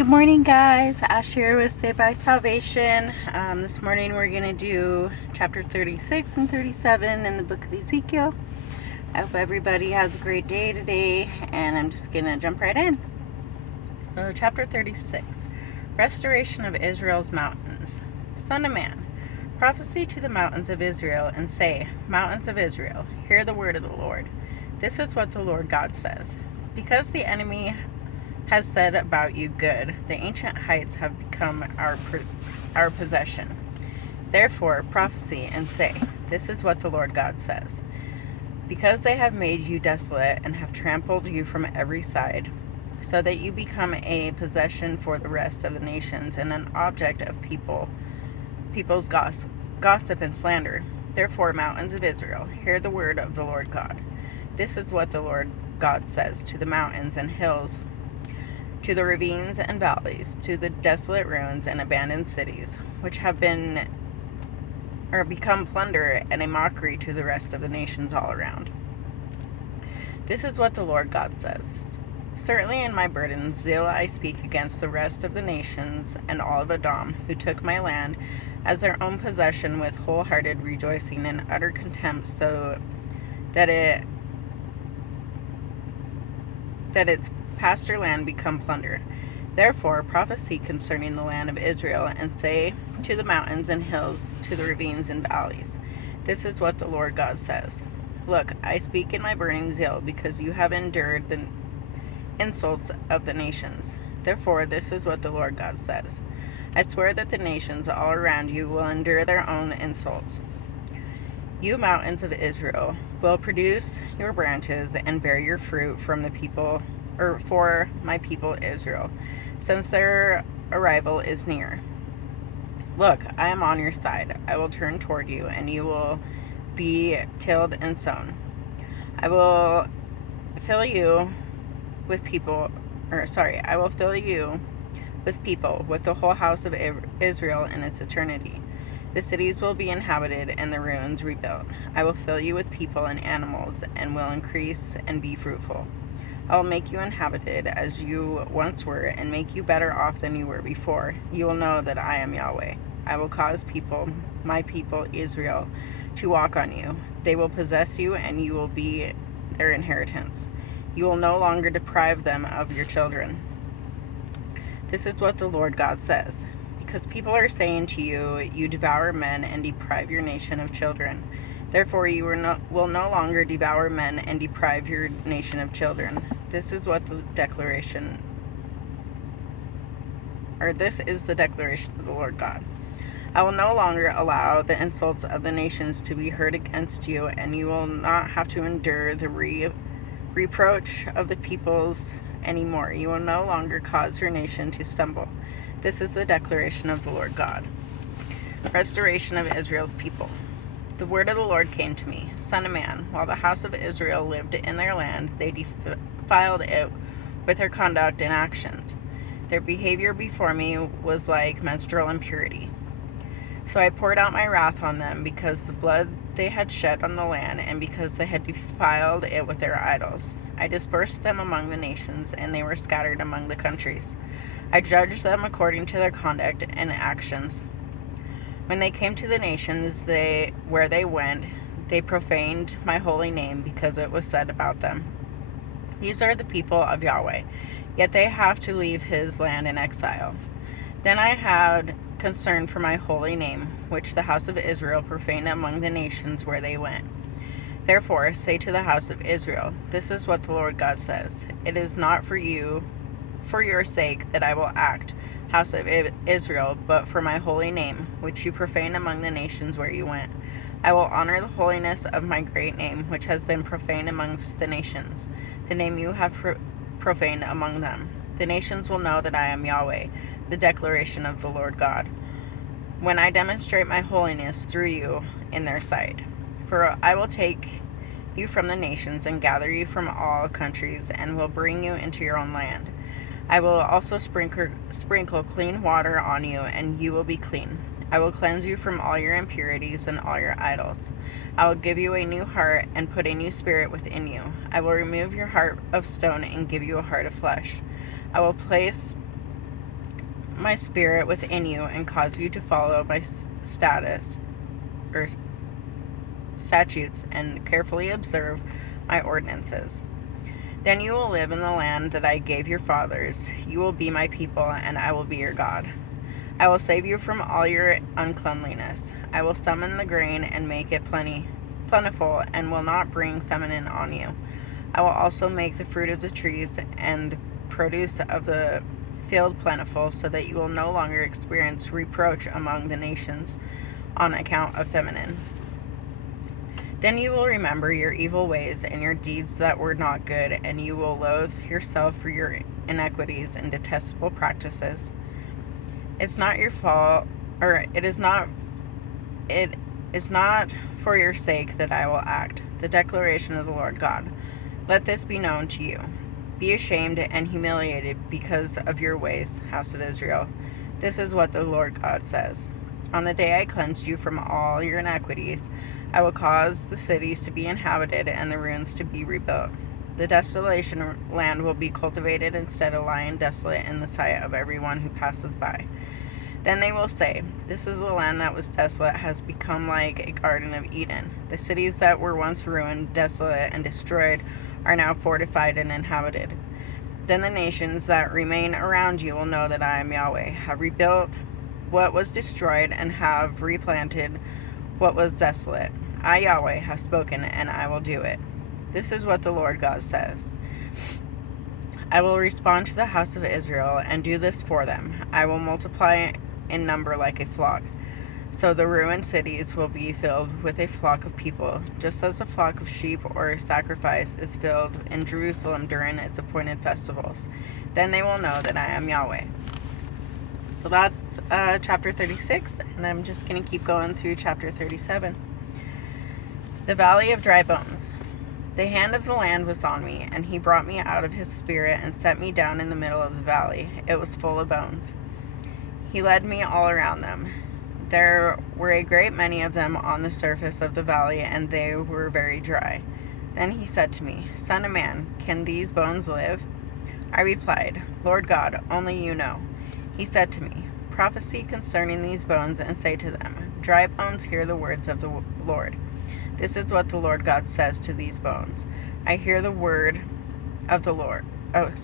Good morning, guys. Ash here with Saved by Salvation. This morning we're going to do chapter 36 and 37 in the book of Ezekiel. I hope everybody has a great day today, and I'm just going to jump right in. So, chapter 36, Restoration of Israel's Mountains. Son of man, prophesy to the mountains of Israel and say, Mountains of Israel, hear the word of the Lord. This is what the Lord God says. Because the enemy has said about you good, the ancient heights have become our possession. Therefore prophesy and say, This is what the Lord God says. Because they have made you desolate and have trampled you from every side, so that you become a possession for the rest of the nations and an object of people's gossip and slander. Therefore, mountains of Israel, hear the word of the Lord God. This is what the Lord God says to the mountains and hills, to the ravines and valleys, to the desolate ruins and abandoned cities, which have become plunder and a mockery to the rest of the nations all around. This is what the Lord God says. Certainly in my burden, zeal I speak against the rest of the nations and all of Edom, who took my land as their own possession with wholehearted rejoicing and utter contempt, so that its pasture land become plunder. Therefore prophesy concerning the land of Israel, and say to the mountains and hills, to the ravines and valleys, This is what the Lord God says. Look, I speak in my burning zeal, because you have endured the insults of the nations. Therefore this is what the Lord God says. I swear that the nations all around you will endure their own insults. You mountains of Israel will produce your branches and bear your fruit from the people, or for my people Israel, since their arrival is near. Look, I am on your side. I will turn toward you, and you will be tilled and sown. I will fill you with people, I will fill you with people, with the whole house of Israel in its eternity. The cities will be inhabited and the ruins rebuilt. I will fill you with people and animals, and will increase and be fruitful. I will make you inhabited as you once were, and make you better off than you were before. You will know that I am Yahweh. I will cause my people Israel, to walk on you. They will possess you, and you will be their inheritance. You will no longer deprive them of your children. This is what the Lord God says. Because people are saying to you, You devour men and deprive your nation of children. Therefore you will no longer devour men and deprive your nation of children. This is the declaration of the Lord God. I will no longer allow the insults of the nations to be heard against you, and you will not have to endure the reproach of the peoples anymore. You will no longer cause your nation to stumble. This is the declaration of the Lord God. Restoration of Israel's people. The word of the Lord came to me, Son of man, while the house of Israel lived in their land, they defiled it with their conduct and actions. Their behavior before me was like menstrual impurity. So I poured out my wrath on them because the blood they had shed on the land, and because they had defiled it with their idols. I dispersed them among the nations, and they were scattered among the countries. I judged them according to their conduct and actions. When they came to the nations where they went, they profaned my holy name, because it was said about them, These are the people of Yahweh, yet they have to leave his land in exile. Then I had concern for my holy name, which the house of Israel profaned among the nations where they went. Therefore say to the house of Israel, This is what the Lord God says. It is not for your sake that I will act, house of Israel, but for my holy name, which you profaned among the nations where you went. I will honor the holiness of my great name, which has been profaned amongst the nations, the name you have profaned among them. The nations will know that I am Yahweh, the declaration of the Lord God, when I demonstrate my holiness through you in their sight. For I will take you from the nations and gather you from all countries, and will bring you into your own land. I will also sprinkle clean water on you, and you will be clean. I will cleanse you from all your impurities and all your idols. I will give you a new heart and put a new spirit within you. I will remove your heart of stone and give you a heart of flesh. I will place my spirit within you and cause you to follow my statutes and carefully observe my ordinances. Then you will live in the land that I gave your fathers. You will be my people, and I will be your God. I will save you from all your uncleanliness. I will summon the grain and make it plentiful, and will not bring famine on you. I will also make the fruit of the trees and the produce of the field plentiful, so that you will no longer experience reproach among the nations on account of famine. Then you will remember your evil ways and your deeds that were not good, and you will loathe yourself for your iniquities and detestable practices. It's not your fault, or it is not for your sake that I will act. The declaration of the Lord God. Let this be known to you. Be ashamed and humiliated because of your ways, house of Israel. This is what the Lord God says. On the day I cleansed you from all your iniquities, I will cause the cities to be inhabited and the ruins to be rebuilt. The desolation land will be cultivated instead of lying desolate in the sight of everyone who passes by. Then they will say, this is the land that was desolate has become like a garden of Eden. The cities that were once ruined, desolate, and destroyed are now fortified and inhabited. Then the nations that remain around you will know that I am Yahweh, have rebuilt what was destroyed and have replanted what was desolate. I, Yahweh, have spoken, and I will do it. This is what the Lord God says. I will respond to the house of Israel and do this for them. I will multiply in number like a flock. So the ruined cities will be filled with a flock of people, just as a flock of sheep or a sacrifice is filled in Jerusalem during its appointed festivals. Then they will know that I am Yahweh. So that's chapter 36, and I'm just going to keep going through chapter 37. The Valley of Dry Bones. The hand of the land was on me, and he brought me out of his spirit and set me down in the middle of the valley. It was full of bones. He led me all around them. There were a great many of them on the surface of the valley, and they were very dry. Then he said to me, Son of man, can these bones live? I replied, Lord God, only you know. He said to me, Prophesy concerning these bones and say to them, Dry bones, hear the words of the Lord. This is what the Lord God says to these bones. I hear the word of the Lord. I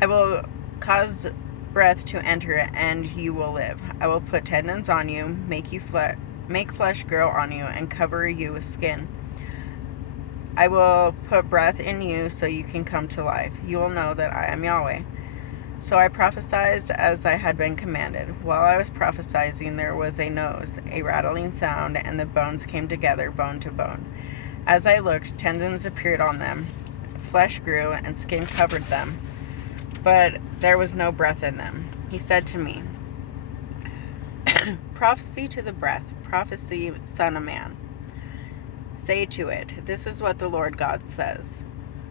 will cause breath to enter, and you will live. I will put tendons on you, make flesh grow on you, and cover you with skin. I will put breath in you so you can come to life. You will know that I am Yahweh. So I prophesied as I had been commanded. While I was prophesying, there was a noise, a rattling sound, and the bones came together, bone to bone. As I looked, tendons appeared on them, flesh grew, and skin covered them, but there was no breath in them. He said to me, Prophesy to the breath, prophesy, son of man. Say to it, this is what the Lord God says.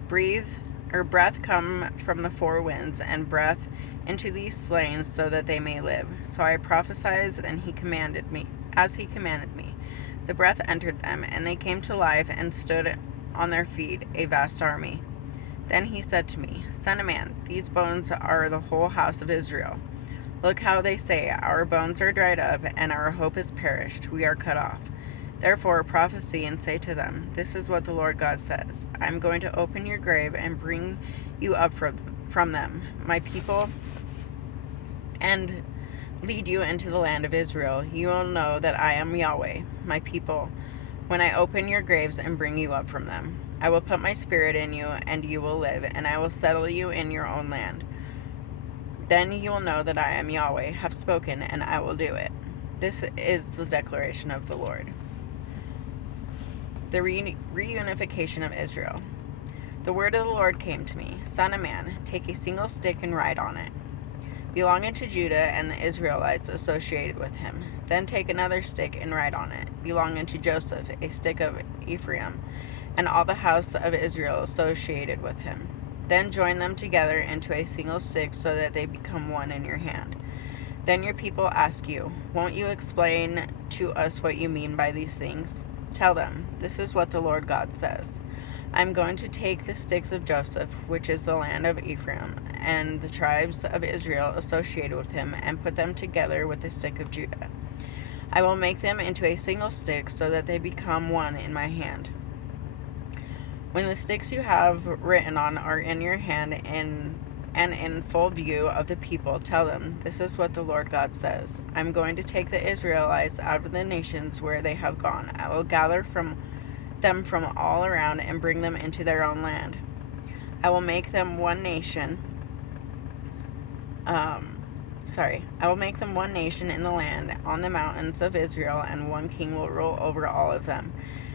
Breath come from the four winds, and breath into these slain, so that they may live. So I prophesied, and he commanded me. As he commanded me, the breath entered them, and they came to life and stood on their feet, a vast army. Then he said to me, Son of man, these bones are the whole house of Israel. Look how they say, Our bones are dried up, and our hope is perished. We are cut off. Therefore prophesy and say to them, This is what the Lord God says. I am going to open your grave and bring you up from them, my people, and lead you into the land of Israel. You will know that I am Yahweh, my people, when I open your graves and bring you up from them. I will put my spirit in you, and you will live, and I will settle you in your own land. Then you will know that I am Yahweh, have spoken, and I will do it. This is the declaration of the Lord. The reunification of Israel. The word of the Lord came to me, Son of man, take a single stick and write on it, belonging to Judah and the Israelites associated with him. Then take another stick and write on it, belonging to Joseph, a stick of Ephraim, and all the house of Israel associated with him. Then join them together into a single stick so that they become one in your hand. Then your people ask you, Won't you explain to us what you mean by these things? Tell them, This is what the Lord God says. I'm going to take the sticks of Joseph, which is the land of Ephraim, and the tribes of Israel associated with him, and put them together with the stick of Judah. I will make them into a single stick, so that they become one in my hand. When the sticks you have written on are in your hand and in full view of the people, tell them, this is what the Lord God says. I'm going to take the Israelites out of the nations where they have gone. I will gather them from all around and bring them into their own land. I will make them one nation. I will make them one nation in the land on the mountains of Israel, and one king will rule over all of them.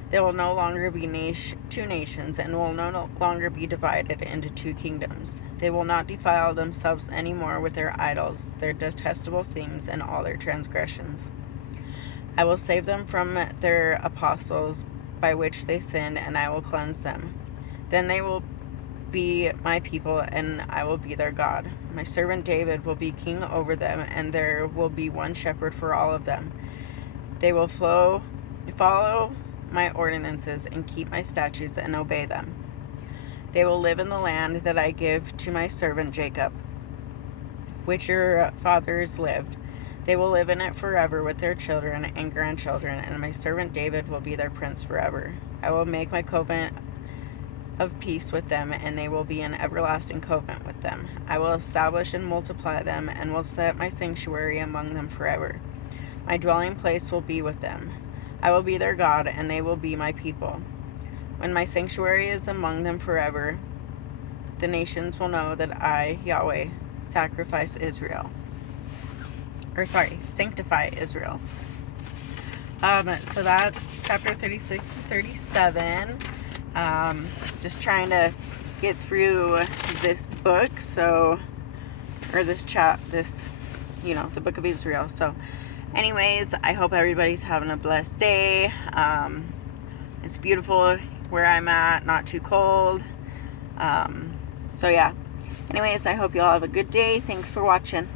There will no longer be two nations, and will no longer be divided into two kingdoms. They will not defile themselves any more with their idols, their detestable things, and all their transgressions. I will save them from their apostles by which they sinned, and I will cleanse them. Then they will be my people, and I will be their God. My servant David will be king over them, and there will be one shepherd for all of them. They will follow my ordinances and keep my statutes and obey them. They will live in the land that I give to my servant Jacob, which your fathers lived. They will live in it forever with their children and grandchildren, and my servant David will be their prince forever. I will make my covenant of peace with them, and they will be an everlasting covenant with them. I will establish and multiply them, and will set my sanctuary among them forever. My dwelling place will be with them. I will be their God, and they will be my people. When my sanctuary is among them forever, the nations will know that I, Yahweh, sanctify Israel. So that's chapter 36 and 37. Just trying to get through this book, the book of Israel. So anyways, I hope everybody's having a blessed day. It's beautiful where I'm at, not too cold. Anyways, I hope you all have a good day. Thanks for watching.